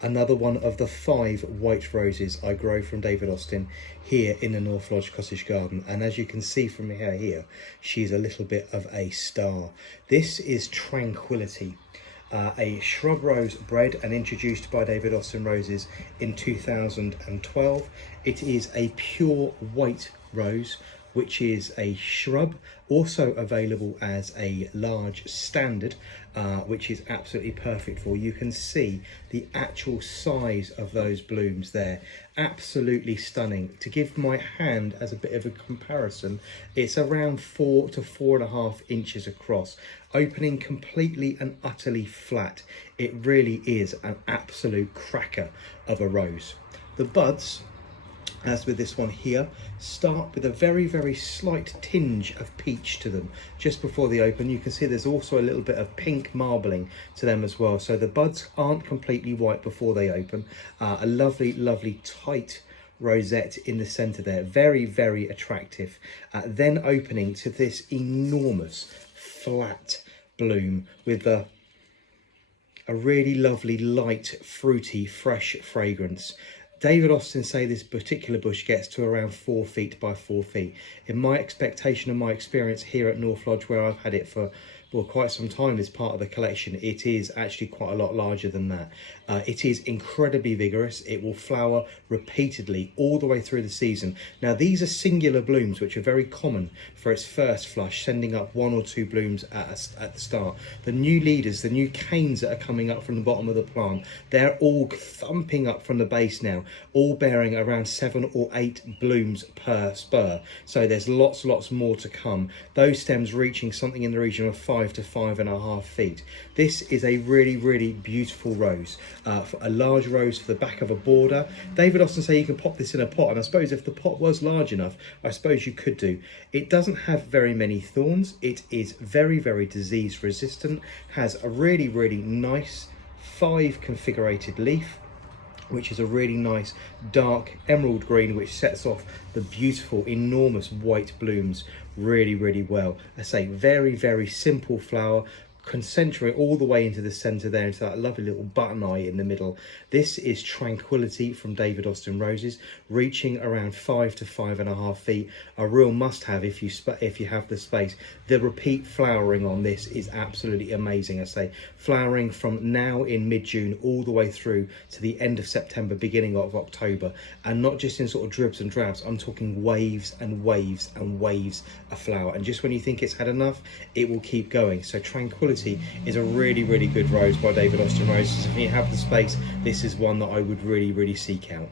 Another one of the 5 white roses I grow from David Austin here in the North Lodge Cottage Garden. And as you can see from her here, she's a little bit of a star. This is Tranquility, a shrub rose bred and introduced by David Austin Roses in 2012. It is a pure white rose, which is a shrub, also available as a large standard, which is absolutely perfect for. You can see the actual size of those blooms there, absolutely stunning. To give my hand as a bit of a comparison, it's around 4 to 4.5 inches across, opening completely and utterly flat. It really is an absolute cracker of a rose. The buds, as with this one here, start with a very slight tinge of peach to them just before they open. You can see there's also a little bit of pink marbling to them as well, so the buds aren't completely white before they open. A lovely tight rosette in the center there, very attractive. Then opening to this enormous flat bloom with a really lovely light fruity fresh fragrance. David Austin say this particular bush gets to around 4 feet by 4 feet. In my expectation and my experience here at North Lodge, where I've had it for quite some time as part of the collection, it is actually quite a lot larger than that. It is incredibly vigorous. It will flower repeatedly all the way through the season. Now, these are singular blooms, which are very common for its first flush, sending up 1 or 2 blooms at the start. The new leaders, the new canes that are coming up from the bottom of the plant, they're all thumping up from the base now, all bearing around 7 or 8 blooms per spur. So there's lots more to come. Those stems reaching something in the region of 5 to 5.5 feet. This is a really beautiful rose, for a large rose for the back of a border. David Austin say you can pop this in a pot, and I suppose if the pot was large enough, I suppose you could do. It doesn't have very many thorns. It is very disease resistant, has a really nice 5 configurated leaf, which is a really nice dark emerald green, which sets off the beautiful enormous white blooms really well. I say very simple flower, concentrate all the way into the center there, into that lovely little button eye in the middle. This is Tranquility from David Austin Roses, reaching around 5 to 5.5 feet. A real must-have if you have the space. The repeat flowering on this is absolutely amazing. I say flowering from now in mid-June all the way through to the end of September, beginning of October, and not just in sort of dribs and drabs. I'm talking waves and waves of flower, and just when you think it's had enough, it will keep going. So Tranquility is a really good rose by David Austin Roses. If you have the space, this is one that I would really seek out.